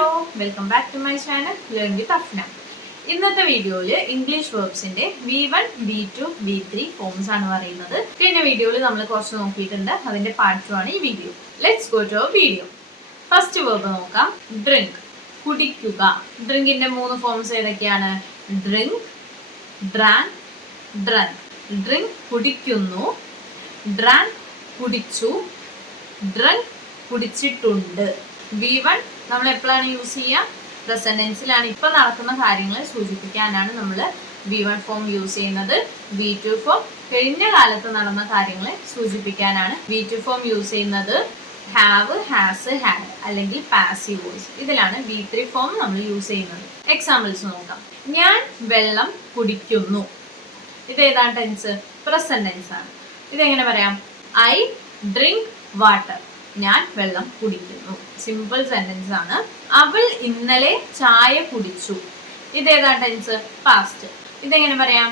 Hello, welcome back to my channel learn with Afna. ഇന്നത്തെ വീഡിയോയിൽ English വേർബ്സിന്റെ V1, V2, V3 forms ആണ് പറയുന്നത്. പിന്നെ വീഡിയോയിൽ നമ്മൾ കുറച്ച് നോക്കിയിട്ടുണ്ട്, അതിന്റെ പാർട്ട് 2 ആണ് ഈ video. Let's go to our video. First verb നോക്കാം, ഡ്രിങ്ക്, കുടിക്കുക. ഡ്രിങ്കിന്റെ 3 ഫോംസ് ഏതൊക്കെയാണ്? Drink, drank, drunk. ഡ്രിങ്ക് കുടിക്കുന്നു, ഡ്രാങ്ക് കുടിച്ചു, ഡ്രങ്ക് കുടിച്ചിട്ടുണ്ട്. V1 നമ്മൾ എപ്പോഴാണ് യൂസ് ചെയ്യുക? പ്രസന്റ് ടെൻസിലാണ്. ഇപ്പൊ നടക്കുന്ന കാര്യങ്ങളെ സൂചിപ്പിക്കാനാണ് നമ്മൾ V1 ഫോം യൂസ് ചെയ്യുന്നത്. V2 ഫോം കഴിഞ്ഞ കാലത്ത് നടന്ന കാര്യങ്ങളെ സൂചിപ്പിക്കാനാണ് V2 ഫോം യൂസ് ചെയ്യുന്നത്. ഹാവ്, ഹാസ്, ഹാഡ് അല്ലെങ്കിൽ പാസീവ് വോയിസ്, ഇതിലാണ് V3 ഫോം നമ്മൾ യൂസ് ചെയ്യുന്നത്. എക്സാമ്പിൾസ് നോക്കാം. ഞാൻ വെള്ളം കുടിക്കുന്നു. ഇത് ഏതാണ് ടെൻസ്? പ്രസന്റ് ടെൻസ് ആണ്. ഇതെങ്ങനെ പറയാം? I drink water. ഞാൻ വെള്ളം കുടിക്കുന്നു. സിമ്പിൾ സെന്റൻസ് ആണ്. അവൾ ഇന്നലെ ചായ കുടിച്ചു. ഇതേതാ ടെൻസ്? പാസ്റ്റ്. ഇതെങ്ങനെ പറയാം?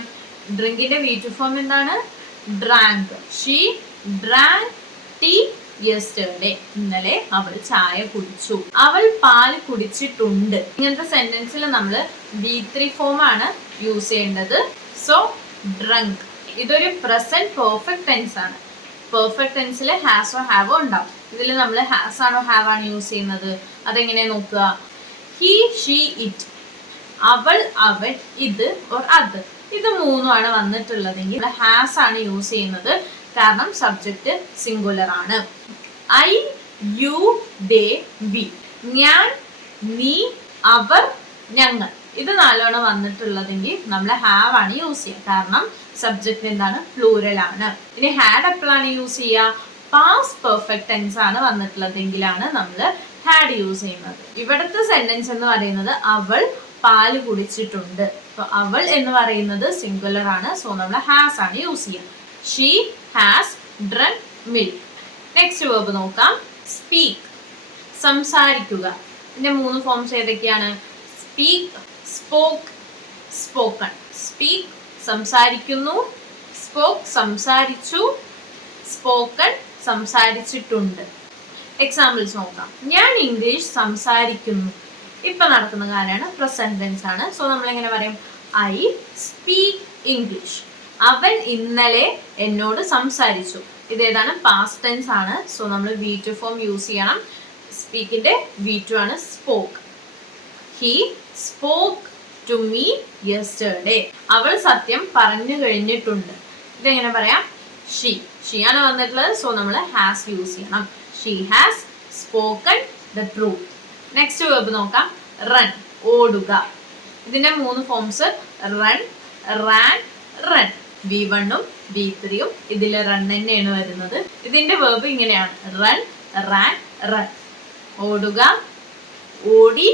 ഡ്രിങ്കിന്റെ V2 ഫോം എന്താണ്? Drank. She drank tea yesterday. ഇന്നലെ അവൾ ചായ കുടിച്ചു. അവൾ പാൽ കുടിച്ചിട്ടുണ്ട്. ഇങ്ങനത്തെ സെന്റൻസിൽ നമ്മൾ V3 ഫോം ആണ് യൂസ് ചെയ്യേണ്ടത്. സോ ഡ്രങ്ക് ഇതൊരു പ്രസന്റ് പെർഫെക്റ്റ് ടെൻസ് ആണ്. പെർഫെക്റ്റ് ടെൻസിൽ ഹാസോ ഹാവോ ഉണ്ടാവും. ഇതിൽ നമ്മൾ ഹാസ് ആണോ ഹാവ് ആണ് യൂസ് ചെയ്യുന്നത്? അതെങ്ങനെ നോക്കുക? He, she, it. അവൾ, അവൻ, ഇത് ഓർ അത്. ഇത് 3 ആണ് വന്നിട്ടുള്ളതെങ്കിൽ ഹാസ് ആണ് യൂസ് ചെയ്യുന്നത്. കാരണം സബ്ജക്റ്റ് സിംഗുലർ ആണ്. I, you, they, we. ഞാൻ, നീ, അവർ, ഞങ്ങൾ. ഇത് 4 വന്നിട്ടുള്ളതെങ്കിൽ നമ്മൾ ഹാവ് ആണ് യൂസ് ചെയ്യുക. കാരണം സബ്ജക്റ്റ് എന്താണ്? പ്ലൂറൽ ആണ്. ഇനി ഹാഡ് എപ്പോഴാണ് യൂസ് ചെയ്യുക? പാസ്റ്റ് പെർഫെക്റ്റ് ടെൻസ് ആണ് വന്നിട്ടുള്ളതെങ്കിലാണ് നമ്മൾ ഹാഡ് യൂസ് ചെയ്യുന്നത്. ഇവിടുത്തെ സെന്റൻസ് എന്ന് പറയുന്നത് അവൾ പാല് കുടിച്ചിട്ടുണ്ട്. അവൾ എന്ന് പറയുന്നത് സിംഗുലർ ആണ്. സോ നമ്മൾ ഹാസ് ആണ് യൂസ് ചെയ്യുക. She has drunk milk. Next verb നോക്കാം, സ്പീക്ക്, സംസാരിക്കുക. ഇതിന്റെ 3 ഫോംസ് ഏതൊക്കെയാണ്? Speak, spoke, spoken. സ്പീക്ക് സംസാരിക്കുന്നു, സ്പോക്ക് സംസാരിച്ചു, സ്പോക്കൺ സംസാരിച്ചിട്ടുണ്ട്. എക്സാമ്പിൾസ് നോക്കാം. ഞാൻ ഇംഗ്ലീഷ് സംസാരിക്കുന്നു. ഇപ്പൊ നടക്കുന്ന കാര്യമാണ്, പ്രസന്റ് ടെൻസ് ആണ്. സോ നമ്മൾ എങ്ങനെ പറയും? I speak English. അവൻ ഇന്നലെ എന്നോട് സംസാരിച്ചു. ഇതേതാണ്? പാസ്റ്റ് ടെൻസ് ആണ്. സോ നമ്മൾ V2 ഫോം യൂസ് ചെയ്യണം. സ്പീക്കിന്റെ V2 ആണ് spoke. He spoke to me yesterday. അവൾ സത്യം പറഞ്ഞു കഴിഞ്ഞിട്ടുണ്ട്. ഇതെങ്ങനെ പറയാം? ഷീ. ഷീ ആണ് വന്നിട്ടുള്ളത്. സോ നമ്മൾ ഹാസ് യൂസ് ചെയ്യണം. She has spoken the truth. Next verb നോക്കാം, റൺ, ഓടുക. ഇതിന്റെ 3 ഫോംസ് റൺ, റാൻ, റൺ. V1ഉം V3ഉം ഇതിൽ റൺ തന്നെയാണ് വരുന്നത്. ഇതിന്റെ വേർബ് ഇങ്ങനെയാണ്: റൺ, റാൻ, റൺ. ഓടുക, ഓടി,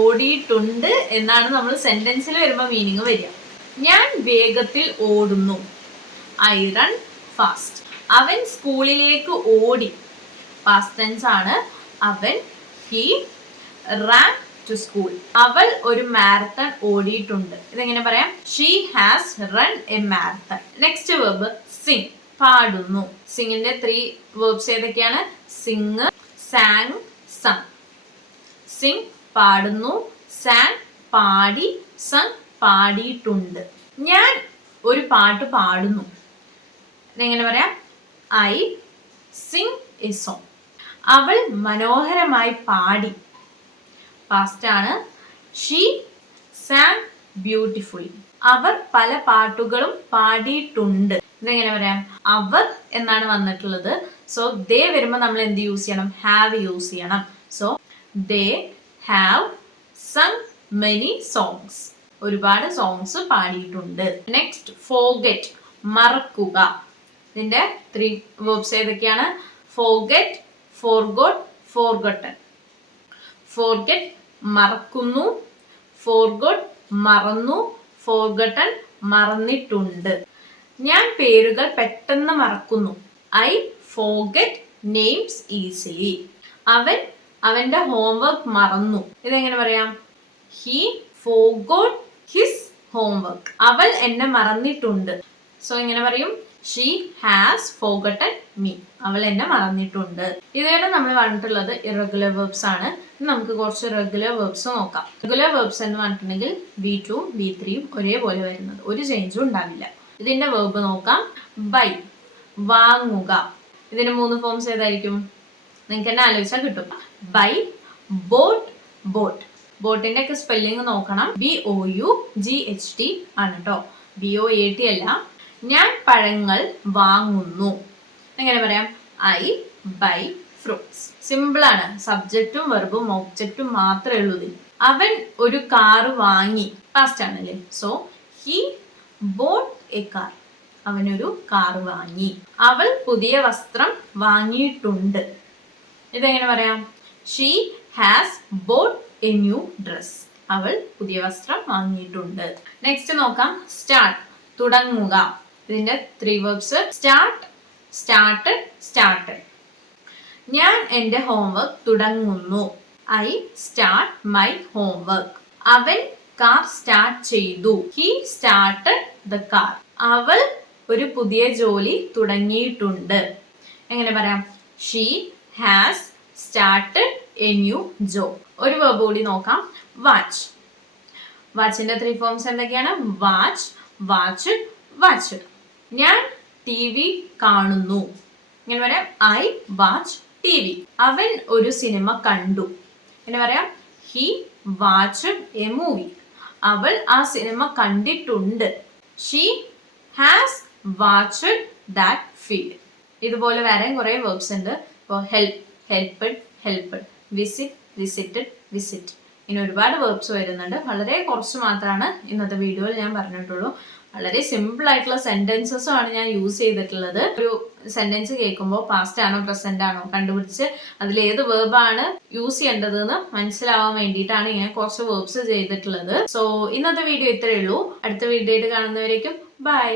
ഓടിയിട്ടുണ്ട് എന്നാണ് നമ്മൾ സെന്റൻസിൽ വരുമ്പോൾ മീനിങ് വരിക. ഞാൻ വേഗത്തിൽ ഓടുന്നു. I run fast. അവൻ സ്കൂളിലേക്ക് ഓടി. പാസ്റ്റ് ടെൻസ് ആണ്. അവൻ, ഹി റാൻ ടു സ്കൂൾ. അവൾ ഒരു മാരത്തൺ ഓടിയിട്ടുണ്ട്. ഇതെങ്ങനെ പറയാം? She has run A marathon. Next verb Singh, പാടുന്നു. സിംഗിന്റെ 3 വേർബ്സ് ഏതൊക്കെയാണ്? Singh, San, sung. സിംഗ് പാടുന്നു, സാങ് പാടി, സങ് പാടിയിട്ടുണ്ട്. ഞാൻ ഒരു പാട്ട് പാടുന്നു. ഇതെങ്ങനെ പറയാം? I sing a song. അവൾ മനോഹരമായി പാടി. പാസ്റ്റ് ആണ്. She San beautifully. അവർ പല പാട്ടുകളും പാടിയിട്ടുണ്ട്. ഇതെങ്ങനെ പറയാം? അവർ എന്നാണ് വന്നിട്ടുള്ളത്. സോ ദേ വരുമ്പോൾ നമ്മൾ എന്ത് യൂസ് ചെയ്യണം? ഹാവ് യൂസ് ചെയ്യണം. So they have sung many songs. ഒരുപാട് സോങ്സ് പാടിയിട്ടുണ്ട്. നെക്സ്റ്റ് ഫോർഗെറ്റ്, മറക്കുക. ഇതിന്റെ 3 വേർബ്സ് ഏതൊക്കെയാണ്? Forget, forgot, forgotten. ഫോർഗെറ്റ് മറക്കുന്നു, ഫോർഗോട്ട് മറന്നു, ഫോർഗട്ടൺ മറന്നിട്ടുണ്ട്. ഞാൻ പേരുകൾ പെട്ടെന്ന് മറക്കുന്നു. I forget names easily. അവൻ അവന്റെ ഹോംവർക്ക് മറന്നു. ഇതെങ്ങനെ പറയാം? He forgot his homework. അവൾ എന്നെ മറന്നിട്ടുണ്ട്. സോ എങ്ങനെ പറയും? She has forgotten me. അവൾ എന്നെ മറന്നിട്ടുണ്ട്. ഇതുവരെ നമ്മൾ പറഞ്ഞിട്ടുള്ളത് ഇറഗുലർ വെർബ്സ് ആണ്. നമുക്ക് കുറച്ച് റെഗുലർ വെർബ്സ് നോക്കാം. റെഗുലർ വെർബ്സ് എന്ന് പറഞ്ഞിട്ടുണ്ടെങ്കിൽ V2 V3 ഒരേപോലെ വരുന്നത്, ഒരു ചേഞ്ചും ഉണ്ടാവില്ല. ഇതിന്റെ വെർബ് നോക്കാം. ബൈ, വാങ്ങുക. ഇതിന്റെ 3 ഫോംസ് ഏതായിരിക്കും? നിങ്ങൾക്ക് തന്നെ ആലോചിച്ചാൽ കിട്ടും. Buy, bought, bought. ബോട്ടിന്റെ ഒക്കെ സ്പെല്ലിംഗ് നോക്കണം. BOUGHT ആണ് കേട്ടോ, BOAT അല്ല. ഞാൻ പഴങ്ങൾ വാങ്ങുന്നു. എങ്ങനെ പറയാം? I by fruits. സിമ്പിൾ ആണ്. സബ്ജക്റ്റും വെർബും ഒബ്ജക്റ്റും മാത്രമേ ഉള്ളൂ ഇതിൽ. അവൻ ഒരു കാർ വാങ്ങി, പാസ്റ്റ് ആണല്ലേ. So he boat A car. അവനൊരു കാർ വാങ്ങി. അവൾ പുതിയ വസ്ത്രം വാങ്ങിയിട്ടുണ്ട്. ഇതെങ്ങനെ പറയാം? She has bought A new dress. അവൾ പുതിയ വസ്ത്രം വാങ്ങിയിട്ടുണ്ട്. നെക്സ്റ്റ് നോക്കാം. സ്റ്റാർട്ട്, തുടങ്ങുക. ഇതിന്റെ 3 വെർബ്സ്. Start, started, started. ഞാൻ എൻ്റെ ഹോംവർക്ക് തുടങ്ങുന്നു. I start my homework. അവൻ കാർ സ്റ്റാർട്ട് ചെയ്തു. He started the car. അവൾ ഒരു പുതിയ ജോലി തുടങ്ങിയിട്ടുണ്ട്. എങ്ങനെ പറയാം? She has started A new job. ഒരു വെർബ് കൂടി നോക്കാം. വാച്ച്. വാച്ചിന്റെ 3 ഫോംസ് എന്തൊക്കെയാണ്? Watch, watch, watch. ഞാൻ TV കാണുന്നു. എങ്ങനെ പറയാം? I watch TV. അവൻ ഒരു സിനിമ കണ്ടു. എങ്ങനെ പറയാം? He watched A movie. അവൾ ആ സിനിമ കണ്ടിട്ടുണ്ട്. She has watched that film. ഇതുപോലെ വേറെ കുറെ വെർബ്സ് ഉണ്ട്. ഇപ്പോൾ help, helped, helped. Visit, visited, visit. ഇനി ഒരുപാട് വെർബ്സ് വരുന്നുണ്ട്. വളരെ കുറച്ച് മാത്രമാണ് ഇന്നത്തെ വീഡിയോയിൽ ഞാൻ പറഞ്ഞിട്ടുള്ളൂ. വളരെ സിമ്പിൾ ആയിട്ടുള്ള സെന്റൻസസും ആണ് ഞാൻ യൂസ് ചെയ്തിട്ടുള്ളത്. ഒരു സെന്റൻസ് കേൾക്കുമ്പോൾ പാസ്റ്റ് ആണോ പ്രസന്റ് ആണോ കണ്ടുപിടിച്ച് അതിൽ ഏത് വെർബാണ് യൂസ് ചെയ്യേണ്ടതെന്ന് മനസ്സിലാവാൻ വേണ്ടിയിട്ടാണ് ഞാൻ കുറച്ച് വെർബ്സ് ചെയ്തിട്ടുള്ളത്. സോ ഇന്നത്തെ വീഡിയോ ഇത്രയേ ഉള്ളൂ. അടുത്ത വീഡിയോ ആയിട്ട് കാണുന്നവരേക്കും ബൈ.